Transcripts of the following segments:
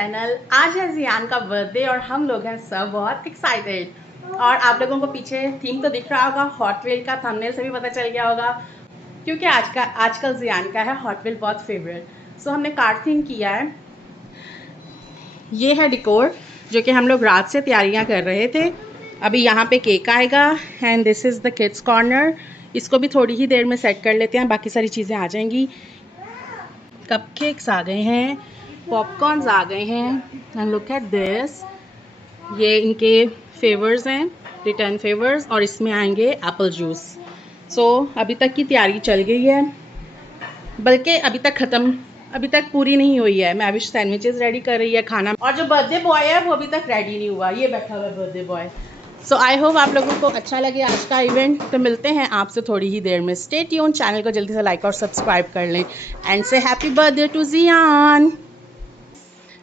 Channel. आज है जियान का बर्थडे और हम लोग हैं सब बहुत एक्साइटेड। और आप लोगों को पीछे थीम तो दिख रहा होगा, हॉट व्हील का। थंबनेल से भी पता चल गया होगा क्योंकि आजकल जियान का है हॉट व्हील बहुत फेवरेट। सो हमने कार थीम किया है। ये है डिकोर जो कि हम लोग रात से तैयारियां कर रहे थे। अभी यहाँ पे केक आएगा and this is the kids corner. इसको भी थोड़ी ही देर में सेट कर लेते हैं, बाकी सारी चीज़ें आ जाएंगी। कपकेक्स आ गए हैं, पॉपकॉर्न्स आ गए हैं एंड लुक एट दिस। ये इनके फेवर्स हैं, रिटर्न फेवर्स, और इसमें आएंगे एप्पल जूस। सो अभी तक की तैयारी चल गई है, बल्कि अभी तक पूरी नहीं हुई है। मैं अभी सैंडविचेस रेडी कर रही है, खाना। और जो बर्थडे बॉय है वो अभी तक रेडी नहीं हुआ, ये बैठा हुआ है birthday boy. So I hope आप लोगों को अच्छा लगे आज का इवेंट। तो मिलते हैं आपसे थोड़ी ही देर में। स्टे ट्यून, चैनल को जल्दी से लाइक और सब्सक्राइब कर लें and say happy birthday to Jiyan.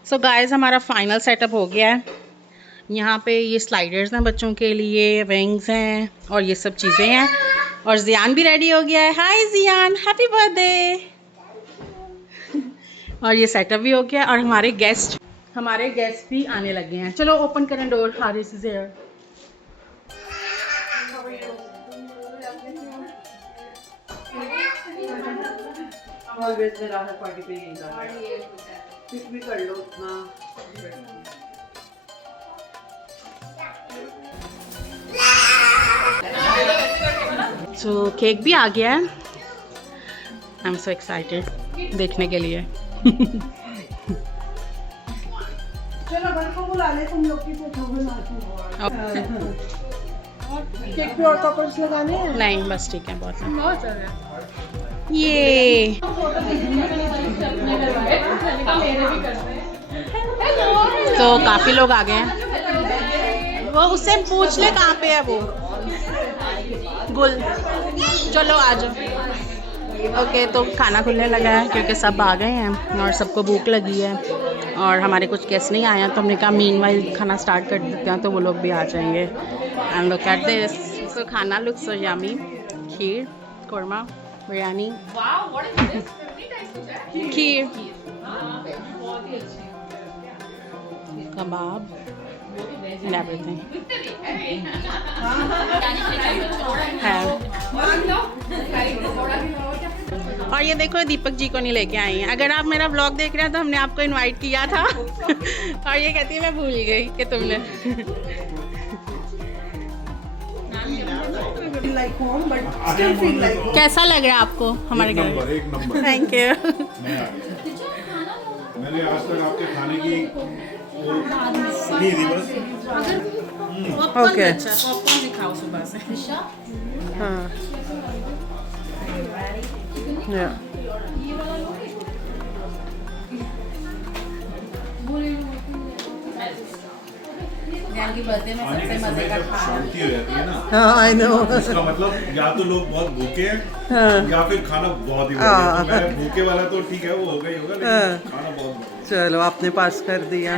So guys, हमारा फाइनल सेटअप हो गया है। यहाँ पे ये स्लाइडर्स हैं बच्चों के लिए, विंग्स हैं और ये सब चीज़ें हैं। और जियान भी रेडी हो गया है। हाय जियान, हैप्पी बर्थडे। और ये सेटअप भी हो गया और हमारे गेस्ट भी आने लगे हैं। चलो ओपन करें door. Haris is here. Always मेरा हर पार्टी पे यही था, कुछ भी कर लो ना। तो केक भी आ गया है। आई एम सो एक्साइटेड देखने के लिए। चलो घर को बुला ले तुम लोग की फोटो बना के। केक पे और टॉपर्स लगाने हैं? नहीं, बस ठीक है, बहुत है। ये तो काफी लोग आ गए हैं। वो उससे पूछ ले कहाँ पे है वो गुल। चलो आ जाओ। ओके, तो खाना खुलने लगा है क्योंकि सब आ गए हैं और सबको भूख लगी है और हमारे कुछ गेस्ट नहीं आए हैं, तो हमने कहा मीनवाइल खाना स्टार्ट कर देते हैं तो वो लोग भी आ जाएंगे। And look at this. So khana look so yummy. Kheer, korma, biryani, kheer, kebab and everything है। और ये देखो, दीपक जी को नहीं लेके आई हैं। अगर आप मेरा व्लॉग देख रहे हैं तो हमने आपको इनवाइट किया था और ये कहती है मैं भूल गई कि तुमने। कैसा लग रहा है आपको हमारे घर? एक नंबर। Thank you. मैंने आज तक आपके खाने की नहीं थी बस। ओके, पॉपकॉर्न दिखाओ सुबह से। हाँ, की बर्थडे में सबसे मजे का शांति हो जाती है ना। हाँ, आई नो। इसका मतलब या तो लोग बहुत भूखे हैं या फिर खाना बहुत ही बढ़िया। तो मैं भूखे वाला तो ठीक है, वो होगा ही होगा, लेकिन खाना बहुत बढ़िया। चलो आपने पास कर दिया।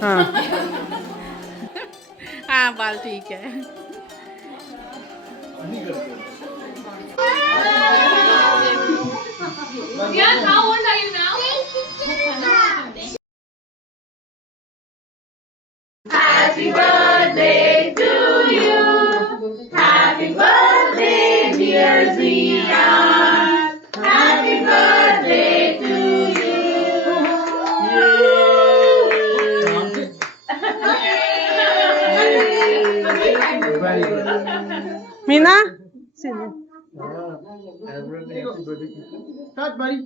हाँ हाँ, बाल ठीक है। Zian, how old are you now? Happy birthday to you. Happy birthday, dear Zian. Happy birthday to you. Meena, Start, buddy.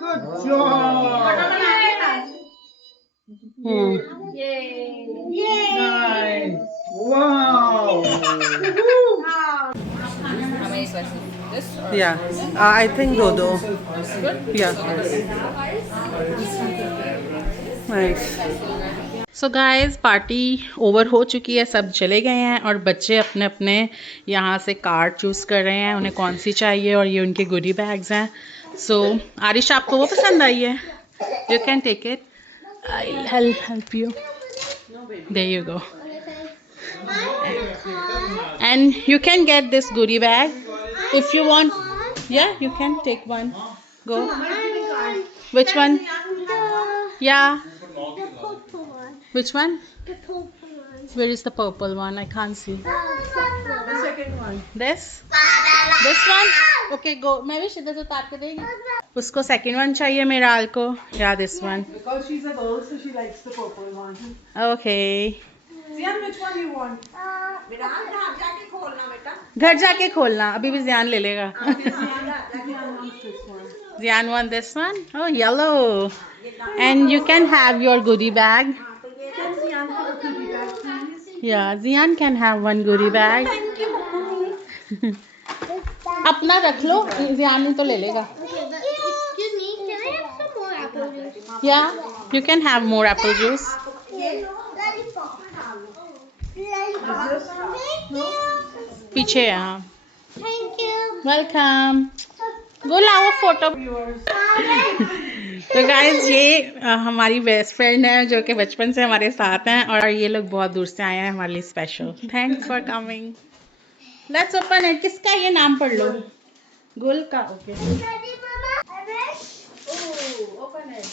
Good job. Yay. Nice. Wow. How many slices? This? Yeah, I think do. Yeah. Nice. So guys, party over हो चुकी है, सब चले गए हैं और बच्चे अपने अपने यहाँ से कार्ड चूज़ कर रहे हैं उन्हें कौन सी चाहिए, और ये उनके गुडी बैग्स हैं। सो आरिश, आपको वो पसंद आई है? You can take it, I will help you. There you go. And you can get this goodie bag if you want. Yeah, you can take one. Go. Which one? Yeah. Which one? Where is the purple one? I can't see. The second one. This? This one? Okay, go. मैं भी इधर से उतार के देगी. उसको second one चाहिए मेराल को. Yeah, this one. Because she's a girl, so she likes the purple one. Okay. Zian, which one you want? घर जाके खोलना. अभी भी ज़ियान ले लेगा. Zian wants this one. Zian want this one? Oh, yellow. And you can have your goodie bag. Can Zian have a goodie bag, please? Yeah, Zian can have one goodie bag. अपना रख लो. Zian तो ले लेगा. Excuse me, can I have some more apple juice? Yeah, you can have more apple juice. Lollipop. पीछे है हाँ. Thank you. Welcome. वो लाओ फोटो. तो गाइज ये हमारी बेस्ट फ्रेंड है जो कि बचपन से हमारे साथ हैं और ये लोग बहुत दूर से आए हैं हमारे लिए special. Thanks for coming. Let's open it. किसका ये नाम पढ़ लो. गुल का. Okay. Open it.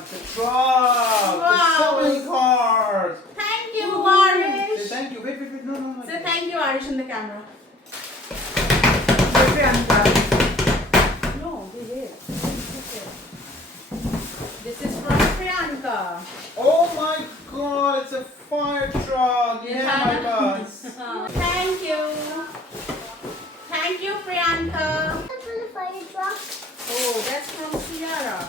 It's a truck. There's so many cars. Thank you, Say Arish. thank you. Wait. No. Say thank you, Arish, in the camera. No, behave. This is from Priyanka. Oh my God! It's a fire truck. Yeah, my bus. Thank you. Thank you, Priyanka. Oh, that's from Sierra.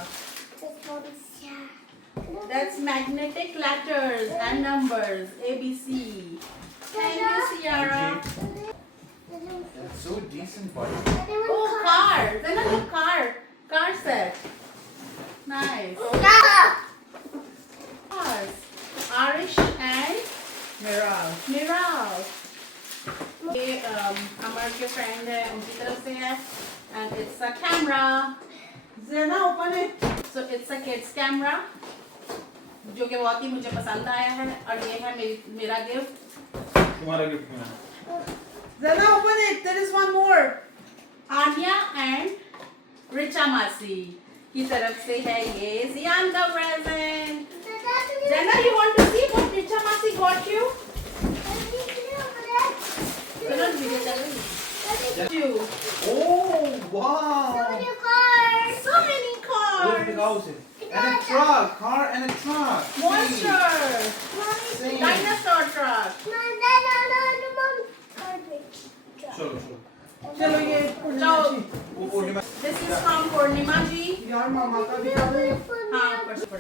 That's magnetic letters and numbers. ABC. Thank you, Sierra. It's so decent, buddy. Oh, car. Then a look, car. Car set. Nice. Cars. Arish and Miral. ये अमर के friend है उनकी तरफ से है and it's a camera. Zena, open it. So it's a kids camera जो कि बहुत ही मुझे पसंद आया है और ये है मेरा गिफ्ट. तुम्हारा गिफ्ट है. Zena, open it. There is one more. Anya and Richa मासी की तरफ से है ये जियान का present. Zena, you want to see what Richa Masi got you? चलो वीडियो चल रही है. Oh wow! So many cars. And a truck, car and a truck. Monster. Same. Dinosaur truck. Chalo. चलो ये Ciao. वो पूर्णिमा. This is from Purnima ji. यार मामा का भी कर दो. हाँ ऊपर.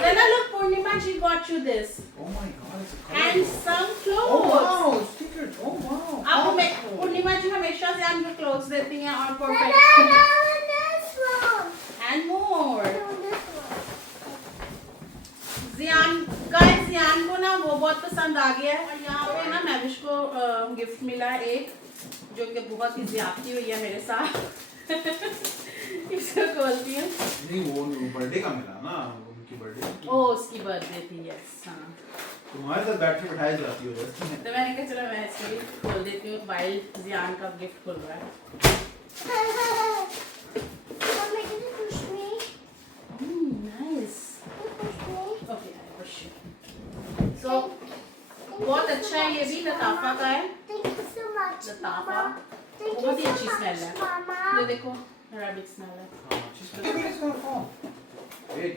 Zena, look, Purnima ji got you this Oh my God! It's a car. and some clothes. Oh wow! Stickers. Oh wow! आप हमें पूर्णिमा जी हमेशा ज़ियान को क्लोथ्स देती हैं और परफेक्ट and more. ज़ियान को ना वो बहुत पसंद आ गया है और यहाँ पे ना मैविश को गिफ्ट मिला है एक जो कि बहुत ही ज़्यादती हुई है मेरे साथ. इसको खोलती हूँ. नहीं वो बर्थडे का मिला ना उनकी बर्थडे. ओ उसकी बर्थडे थी. यस हाँ. तुम्हारे साथ बैठ के बिठाई जाती हो बस. तो मैंने कहा चलो मैं इसको भी खोल देती हूँ वाइल ज़ियान का गिफ्ट खोल रहा है. नाइस. ओके सो बहुत अच्छा है. ये भी लताफा का है. लताफा बहुत ही अच्छी स्मेल है. ये देखो रैबिट स्मेल है. Maybe it's gonna fall. Wait.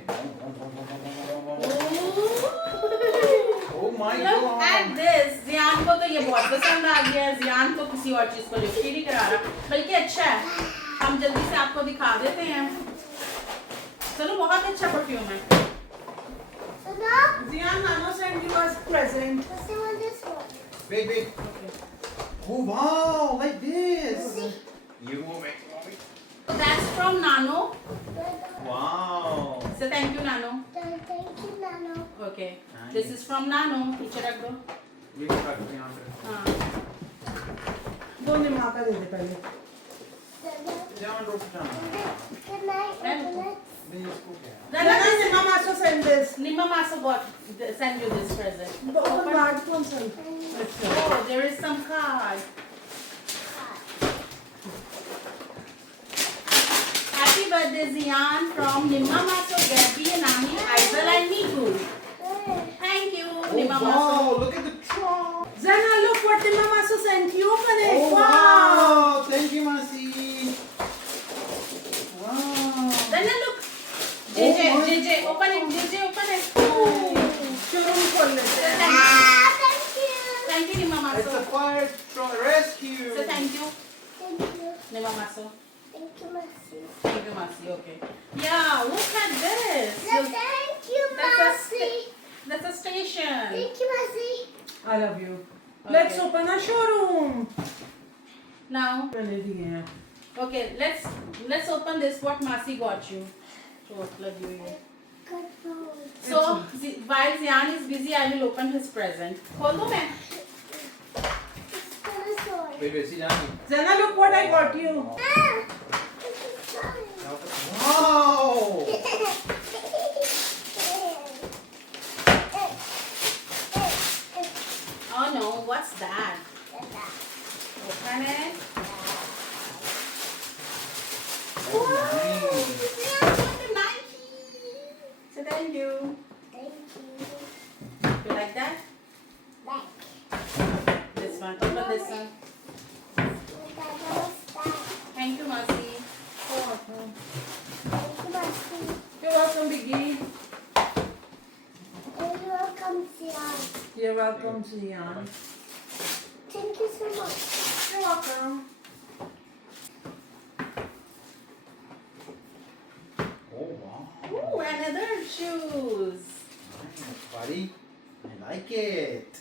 Oh my Look God! at this. ज़ियान को तो ये बहुत पसंद आ गया है. ज़ियान तो किसी और चीज़ को लिफ्ट ही नहीं करा रहा बल्कि अच्छा है. हम जल्दी से आपको दिखा देते हैं. चलो बहुत अच्छा परफ्यूम है. Zian, Nano sent you as present. Wait. Oh wow! Like this. You move it. So that's from Nano. Wow! So thank you Nano. Okay. This is from Nano. पीछे रख दो. ये रख यहाँ पे. हाँ. दो निमा का दे दे पहले. Can I open it? Mama also send this. Nimma also send you this present. Open card कौन सा? Oh, there is some card. Happy birthday, Zian, from Nimma Maso, Gabby, Nami, Aizal, and Miku. Thank you, Nimma Maso. look at the trunk. Zana, look what the mama also sent you. Open it. Oh, wow. Thank you, Masi. Wow. Then look. JJ, open it. JJ, open it. Showroom खोल लेते हैं. Thank you. Thank you, Nimma It's a Maso. fire truck rescue. So thank you, Thank you. Nimma Maso. Thank you, Mercy. Thank you, Masi. Okay. Yeah, look at this. No, thank you, Mercy. That's a station. Thank you, Mercy. I love you. Okay. Let's open a showroom. Now, मैंने दिए हैं. okay, let's open this. What Masi got you? So, love you. Yeah. Good phone. So, while Zian is busy, I will open his present. खोल दो मैं. It's dinosaur. Wait, sit down. Zana, look what I got you. Ah, this is fun. Wow. Oh no, what's that? Open it. Oh, nice. What a Nike. So thank you. Thank you. You like that? Back. This one. Open this one. Thank you, Masi. Thank you, Mercy. You're welcome, Biggie. And you're welcome, Zian. You're welcome, Zian. Thank you so much. You're welcome. Oh, wow. Ooh, another shoes. Nice, buddy. I like it.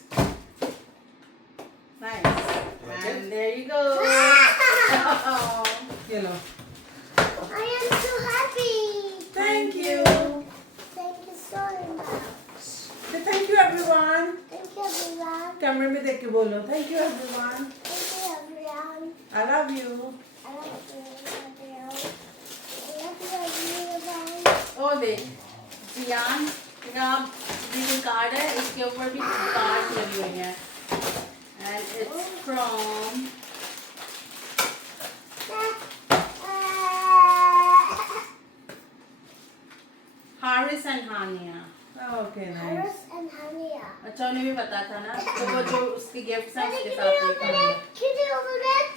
Nice. Like And it? there you go. Oh. Yellow. I am so happy. Thank you. Thank you so much. Say thank you, everyone. Thank you, everyone. कैमरे में देख के बोलो. Thank you, everyone. Thank you, everyone. I love you. I love you, everyone. I love you, everyone. Oh, देख. Zian का ये जो card है, इसके ऊपर भी कार्ड लगी हुई है. And it's from Haris and Hania. Okay, nice. Harris and Hania. अच्छा उन्हें भी पता था ना. तो वो जो उसके गिफ्ट्स हैं Daddy, उसके can you साथ open लेकर. it? Can you open it?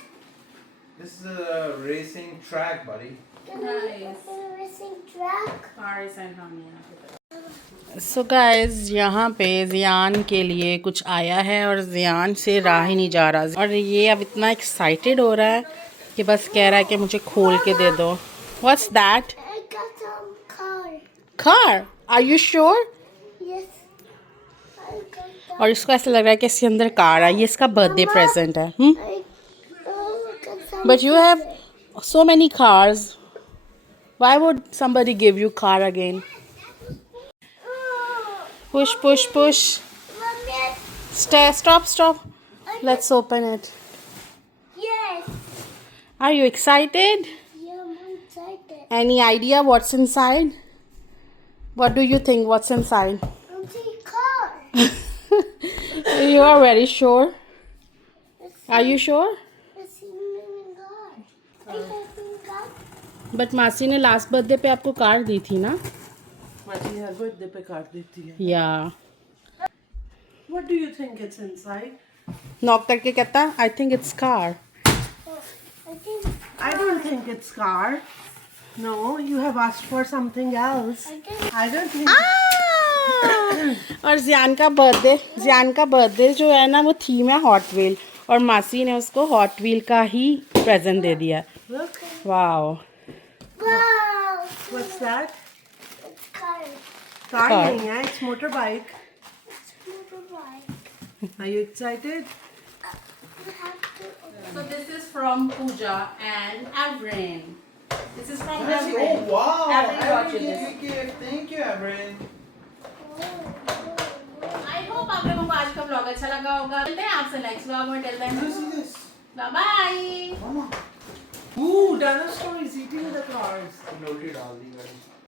This is a racing track, buddy. Can you Nice. open a racing track? Haris and Hania. So guys, यहाँ पे जियान के लिए कुछ आया है और जियान से रहा ही नहीं जा रहा और ये अब इतना एक्साइटेड हो रहा है कि बस कह रहा है कि मुझे खोल के दे दो. What's that? I got some car. Car? Are you sure? Yes. I got that. और इसको ऐसा लग रहा है कि इसके अंदर कार है. ये इसका बर्थडे प्रेजेंट है. Got some But you have so many cars. Why would somebody give you car again? Push, push, push. Mommy, Stop. Let's open it. yes. Are you excited? Yeah, I'm excited. Any idea what's inside? What do you think what's inside? I'm saying car. You are very sure? Are you sure? It's in car. I got in car. But मासी ने last birthday पे आपको car दी थी ना? मासी हर birthday पे card देती है. Yeah. What do you think it's inside? Knock करके कहता I think it's car. I think I don't think it's car. No, you have asked for something else. I don't think. और जियान का birthday जो है ना वो थीम है hot wheel और मासी ने उसको हॉट व्हील का ही प्रेजेंट दे दिया. Look. Wow. wow. What's that? It's car. Car Car. नहीं है. It's motorbike. It's motorbike. Are you excited? You have to open. So this is from Pooja and Avrin. This is from Oh, Avrin. wow. Avrin got you Every this. gift. Thank you, Avrin. I hope आप लोगों को आज का vlog अच्छा लगा होगा. मिलते हैं आपसे next vlog में. Till then, Can you see this? bye bye. Mama. Ooh, dinosaur is eating the cars. उल्टी डाल दी गाड़ी